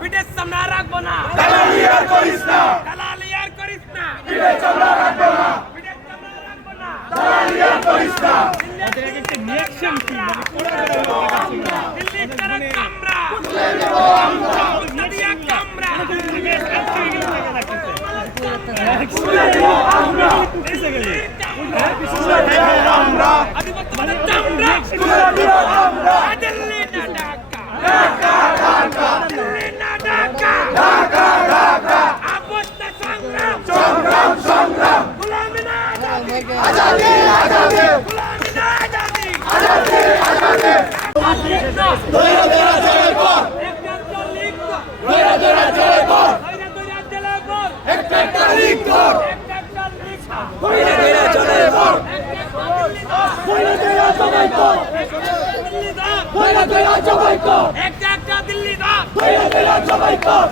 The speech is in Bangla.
পিঠের সামনে আর রাখবো না, দালালি আর করিস না, দালালি আর করিস না, পিঠের চামড়া রাখবো না, পিঠের সামনে আর রাখবো না, দালালি আর করিস না। দিল্লি ছাড়া কামরা, দাঁড়িয়ে কামরা, আমরা আধিপত্যবাদের চামড়া, দিল্লি না ঢাকা, দিল্লি না ঢাকা, আপোষ না সংগ্রাম, সংগ্রাম সংগ্রাম, গোলামি না আজাদি, আজাদি আজাদি, গোলামি না আজাদি, আজাদি আজাদি। ধৈর্য ধরা জেলে কর, ধৈর্য ধরা জেলে কর, একটা একটা লিক কর, ধৈর্য ধরা জেলে কর, ধৈর্য ধরা জবাই কর, ধৈর্য ধরা জবাই কর, একটা দিল্লি দা, ধৈর্য ধরা জবাই কর।